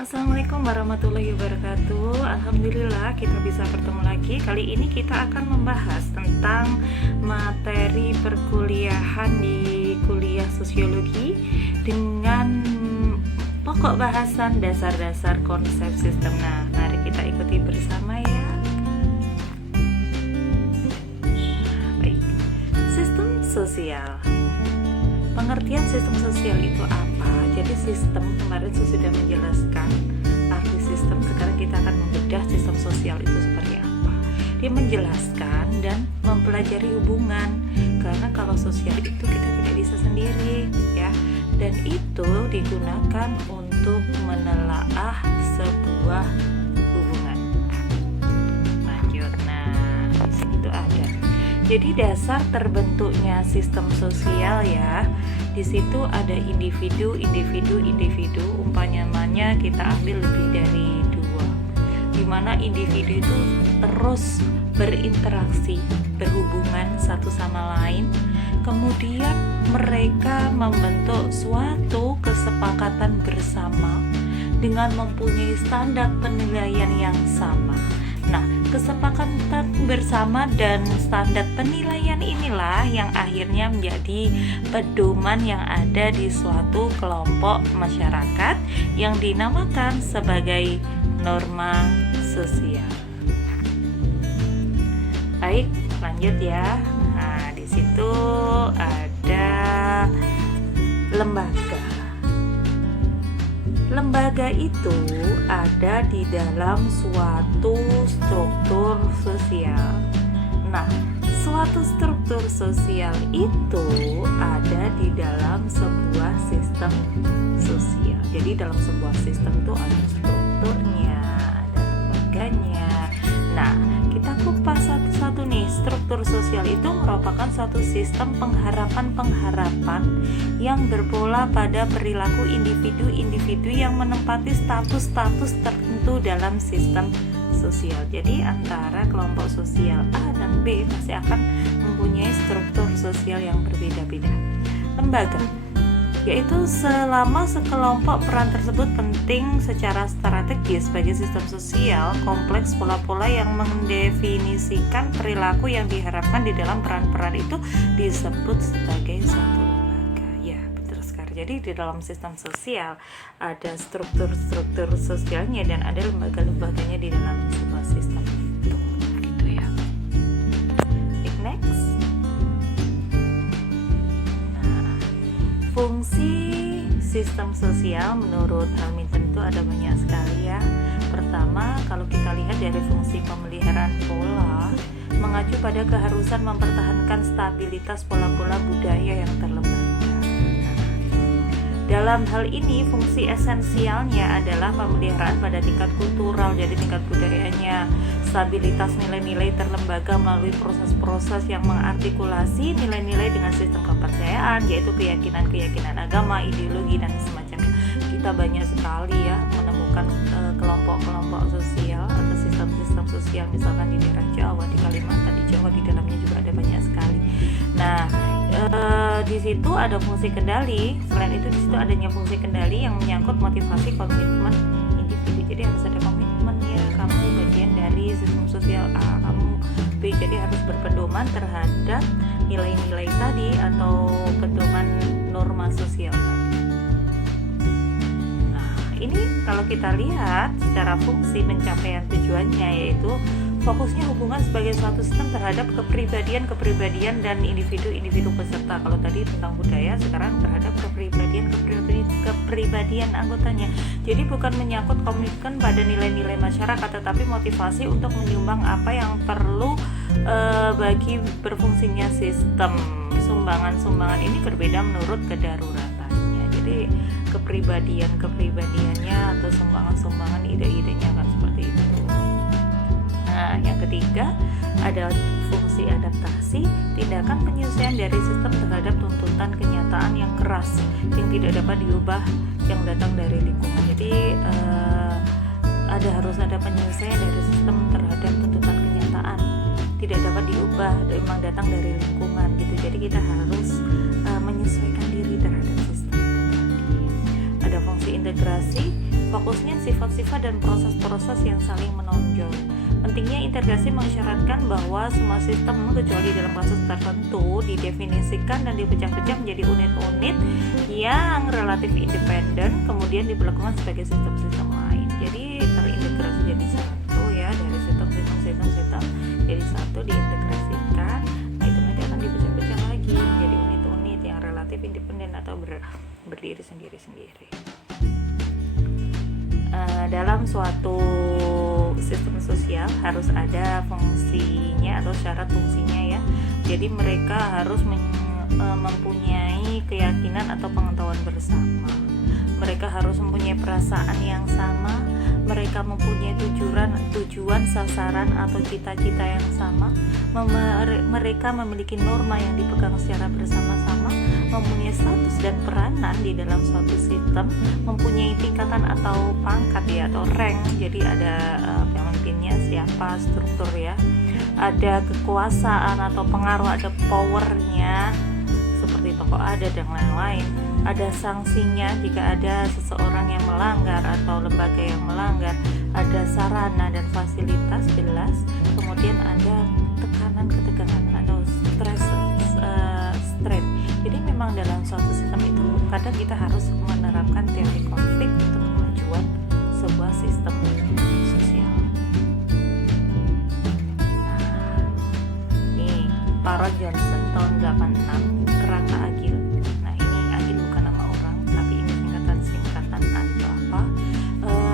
Assalamualaikum warahmatullahi wabarakatuh. Alhamdulillah kita bisa bertemu lagi. Kali ini kita akan membahas tentang materi perkuliahan di kuliah sosiologi dengan pokok bahasan dasar-dasar konsep sistem. Nah, mari kita ikuti bersama ya. Baik. Sistem sosial. Pengertian sistem sosial itu apa? Jadi sistem, kemarin saya sudah menjelaskan arti sistem. Sekarang kita akan membedah sistem sosial itu seperti apa. Dia menjelaskan dan mempelajari hubungan. Karena kalau sosial itu kita tidak bisa sendiri, ya. Dan itu digunakan untuk menelaah sebuah hubungan. Lanjut. Nah, di sini tuh ada. Jadi dasar terbentuknya sistem sosial ya. Di situ ada individu. Umpamanya kita ambil lebih dari 2. Di mana individu itu terus berinteraksi, berhubungan satu sama lain. Kemudian mereka membentuk suatu kesepakatan bersama dengan mempunyai standar penilaian yang sama. Nah, kesepakatan bersama dan standar penilaian inilah yang akhirnya menjadi pedoman yang ada di suatu kelompok masyarakat yang dinamakan sebagai norma sosial. Baik, lanjut ya. Nah, di situ ada lembaga. Lembaga itu ada di dalam suatu struktur sosial. Nah, suatu struktur sosial itu ada di dalam sebuah sistem sosial. Jadi dalam sebuah sistem itu ada strukturnya, ada lembaganya. Nah, kita kupas satu-satu nih. Struktur sosial itu merupakan suatu sistem pengharapan yang berpola pada perilaku individu-individu yang menempati status-status tertentu dalam sistem sosial. Jadi antara kelompok sosial A dan B masih akan mempunyai struktur sosial yang berbeda-beda. Lembaga, yaitu selama sekelompok peran tersebut penting secara strategis bagi sistem sosial, kompleks pola-pola yang mendefinisikan perilaku yang diharapkan di dalam peran-peran itu disebut sebagai suatu lembaga. Ya, betul sekali. Jadi di dalam sistem sosial ada struktur-struktur sosialnya dan ada lembaga-lembaganya di dalam sebuah sistem itu. Gitu ya. Next. Fungsi sistem sosial menurut Hamilton itu ada banyak sekali ya. Pertama, kalau kita lihat dari fungsi pemeliharaan pola, mengacu pada keharusan mempertahankan stabilitas pola-pola budaya yang terlembaga. Dalam hal ini, fungsi esensialnya adalah pemeliharaan pada tingkat kultural, jadi tingkat budayanya, stabilitas nilai-nilai terlembaga melalui proses-proses yang mengartikulasi nilai-nilai dengan sistem kepercayaan, yaitu keyakinan-keyakinan agama, ideologi, dan semacamnya. Kita banyak sekali ya menemukan kelompok-kelompok sosial atau sistem-sistem sosial, misalkan di daerah Jawa, di Kalimantan, di Jawa, di dalamnya juga ada banyak sekali. Nah, di situ ada fungsi kendali. Selain itu di situ adanya fungsi kendali yang menyangkut motivasi komitmen individu. Jadi harus ada komitmen ya, kamu bagian dari sistem sosial A, kamu B, jadi harus berpedoman terhadap nilai-nilai tadi atau pedoman norma sosial tadi. Nah, ini kalau kita lihat secara fungsi pencapaian tujuannya, yaitu fokusnya hubungan sebagai suatu sistem terhadap kepribadian dan individu-individu peserta. Kalau tadi tentang budaya, sekarang terhadap kepribadian anggotanya. Jadi bukan menyangkut komitmen pada nilai-nilai masyarakat, tetapi motivasi untuk menyumbang apa yang perlu bagi berfungsinya sistem. Sumbangan-sumbangan ini berbeda menurut kedaruratannya. Jadi kepribadiannya atau sumbangan-sumbangan ide-idenya akan seperti itu. Nah, yang ketiga ada fungsi adaptasi, tindakan penyesuaian dari sistem terhadap tuntutan kenyataan yang keras yang tidak dapat diubah yang datang dari lingkungan. Jadi harus ada penyesuaian dari sistem terhadap tuntutan kenyataan, tidak dapat diubah, memang datang dari lingkungan gitu. Jadi kita harus menyesuaikan diri terhadap sistem. Ada fungsi integrasi, fokusnya sifat-sifat dan proses-proses yang saling menonjol. Pentingnya integrasi mengisyaratkan bahwa semua sistem, kecuali dalam kasus tertentu, didefinisikan dan dipecah-pecah menjadi unit-unit yang relatif independen, kemudian diperlakukan sebagai sistem-sistem lain. Jadi terintegrasi jadi satu ya, dari sistem jadi satu diintegrasikan. Nah itu nanti akan dipecah-pecah lagi menjadi unit-unit yang relatif independen atau berdiri sendiri-sendiri. Dalam suatu sistem sosial harus ada fungsinya atau syarat fungsinya ya. Jadi mereka harus mempunyai keyakinan atau pengetahuan bersama. Mereka harus mempunyai perasaan yang sama. Mereka mempunyai tujuan, sasaran atau cita-cita yang sama. Mereka memiliki norma yang dipegang secara bersama-sama, mempunyai status dan peranan di dalam suatu sistem, mempunyai tingkatan atau pangkat ya, atau rank. Jadi ada pemimpinnya siapa, struktur ya. Ada kekuasaan atau pengaruh, ada powernya seperti tokoh adat dan lain-lain. Ada sanksinya jika ada seseorang yang melanggar atau lembaga yang melanggar. Ada sarana dan fasilitas jelas. Kemudian ada tekanan-ketegangan atau stress. Jadi memang dalam suatu sistem itu kadang kita harus menerapkan teori konflik untuk kemajuan sebuah sistem sosial. Nih, Parrot Johnson tahun 86, Kerangka Agil. Nah ini Agil bukan nama orang, tapi ini singkatan atau apa,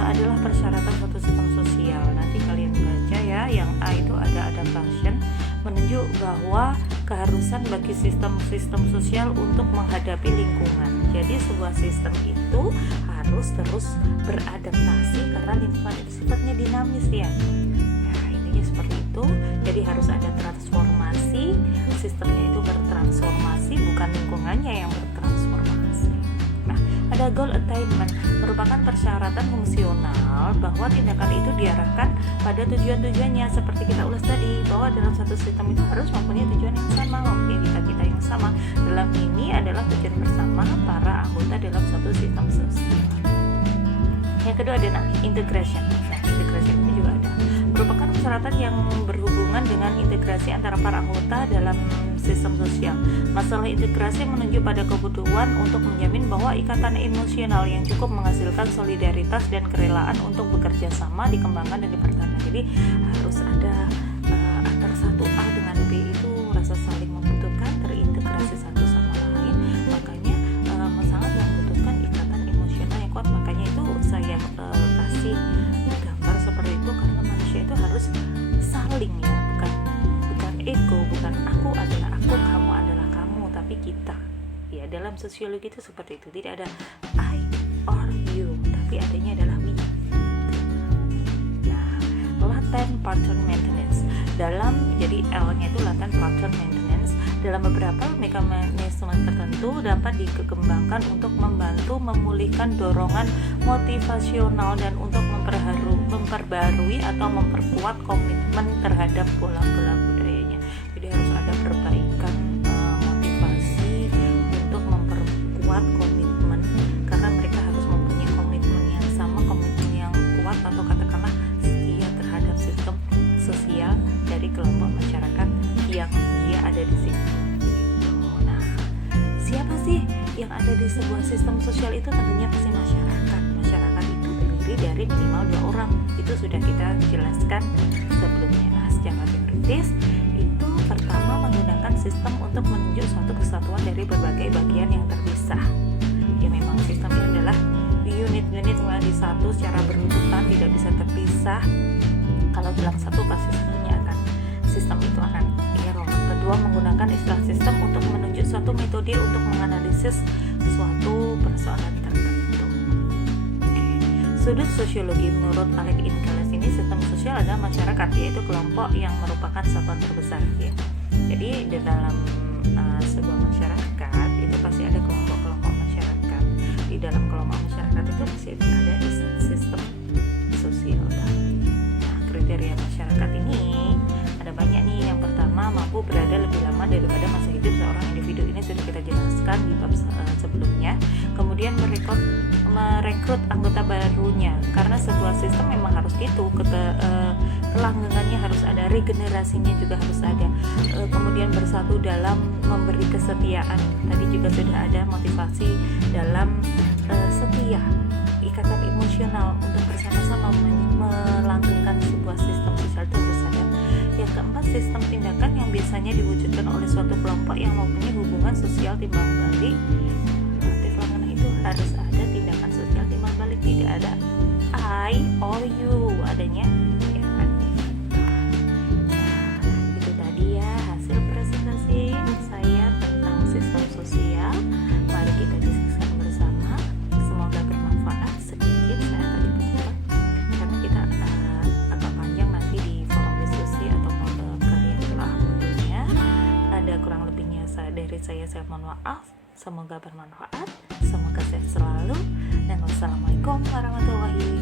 adalah persyaratan suatu sistem sosial. Nanti kalian baca ya, yang A itu ada adaptation, menunjuk bahwa keharusan bagi sistem-sistem sosial untuk menghadapi lingkungan. Jadi sebuah sistem itu harus terus beradaptasi karena lingkungan itu sifatnya dinamis ya. Nah intinya seperti itu. Jadi harus ada transformasi, sistemnya itu bertransformasi, bukan lingkungannya yang bertransformasi. Nah ada goal attainment, merupakan persyaratan fungsional bahwa tindakan itu diarahkan pada tujuan-tujuannya. Seperti kita ulas tadi, bahwa dalam satu sistem itu harus mempunyai tujuan yang sama, mempunyai cita-cita yang sama. Dalam ini adalah tujuan bersama para anggota dalam satu sistem sosial. Yang kedua ada integration. Nah integration ini juga ada, merupakan persyaratan yang berhubungan dengan integrasi antara para anggota dalam sistem sosial. Masalah integrasi menunjuk pada kebutuhan untuk menjamin bahwa ikatan emosional yang cukup menghasilkan solidaritas dan kerelaan untuk bekerja sama dikembangkan dan dipertahankan. Jadi harus ada antara satu A dengan B itu rasa saling membutuhkan, terintegrasi satu sama lain. Makanya sangat membutuhkan ikatan emosional yang kuat. Makanya itu saya kasih gambar seperti itu karena manusia itu harus saling ya, bukan ego, bukan aku adalah aku, kamu adalah kamu, tapi kita. Ya dalam sosiologi itu seperti itu, tidak ada I or you, tapi adanya adalah we. Nah, latent pattern maintenance. Jadi L-nya itu latent pattern maintenance. Dalam beberapa mekanisme tertentu dapat dikembangkan untuk membantu memulihkan dorongan motivasional dan untuk memperbarui atau memperkuat komitmen terhadap pola-pola budayanya. Jadi harus ada perbaikan motivasi untuk memperkuat komitmen, karena mereka harus mempunyai komitmen yang sama, komitmen yang kuat atau katakanlah setia terhadap sistem sosial dari kelompok masyarakat yang dia ada di situ. Nah, siapa sih yang ada di sebuah sistem sosial itu? Tentunya pasti masyarakat. Masyarakat itu terdiri dari minimal 2 orang. Itu sudah kita jelaskan sebelumnya. Nah, secara teoritis itu pertama menggunakan sistem untuk menunjuk suatu kesatuan dari berbagai bagian yang terpisah. Ya memang sistemnya adalah unit-unit mulai di satu secara berurutan, tidak bisa terpisah. Kalau bilang satu pasti sistem itu akan error. Kedua, menggunakan istilah sistem untuk menunjuk suatu metode untuk menganalisis suatu persoalan tertentu. Sudut sosiologi menurut Alec Ingalls ini, sistem sosial adalah masyarakat, yaitu kelompok yang merupakan satuan terbesar ya. Jadi di dalam sebuah masyarakat itu pasti ada kelompok-kelompok masyarakat. Di dalam kelompok masyarakat itu pasti ada sistem sosial. Nah, kriteria masyarakat ini ada banyak nih. Yang pertama, mampu berada lebih lama daripada masa hidup seorang individu. Ini sudah kita jelaskan di bab sebelumnya. Kemudian kemudian merekrut anggota barunya, karena sebuah sistem memang harus gitu, kelanggengannya harus ada, regenerasinya juga harus ada, kemudian bersatu dalam memberi kesetiaan. Tadi juga sudah ada motivasi dalam setia, ikatan emosional untuk bersama-sama melanggengkan sebuah sistem sosial itu harus ada. Yang keempat, sistem tindakan yang biasanya diwujudkan oleh suatu kelompok yang mempunyai hubungan sosial timbal balik. Aktif langgeng itu harus ada tindakan sosial timbal balik, tidak ada I or you, adanya ya kan. Nah, itu tadi ya hasil presentasi saya tentang sistem sosial. Mari kita diskusikan bersama, semoga bermanfaat. Sedikit saya akan dipercepat karena kita agak panjang nanti di forum diskusi atau model yang telah tentunya. Ada kurang lebihnya dari saya mohon maaf. Semoga bermanfaat, semoga sehat selalu, dan wassalamualaikum warahmatullahi